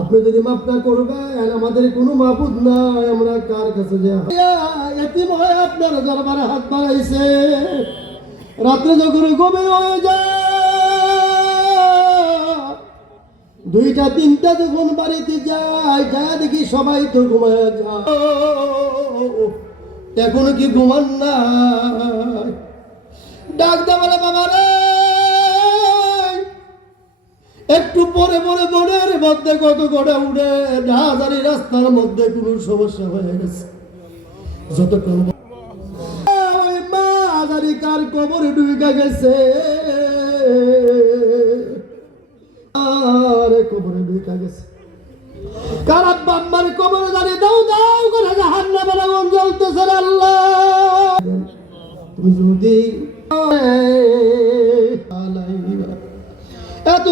আপনি যদি মাফ না করবেন, আমাদের কোনো মাহবুদ নাই, আমরা কার কাছে যাব? এতিম হয়ে আপনার দরবারে হাত বাড়াইছে, রাত্রে যখন গভীর হয়ে যায়, 2টা 3টা যখন বাড়িতে যায়, যা দেখি সবাই তো ঘুমায় যায়। এখনো কি ঘুমান না? ডাক দে বলে, বাবা রে, একটু পরে পরে বোনের মধ্যে কত গোড়া উড়ে, না জানি রাস্তার মধ্যে কোনো সমস্যা হয়ে গেছে। যতক্ষণ ওই মা জানি কার কবরে ডুবে গেছে, আরে কবরে ডুবে গেছে। কার আব্বা আম্মার কবরে জানি দাও দাও করে জাহান্নামের আগুন জ্বলতেছে। আল্লাহ, তুমি যদি এত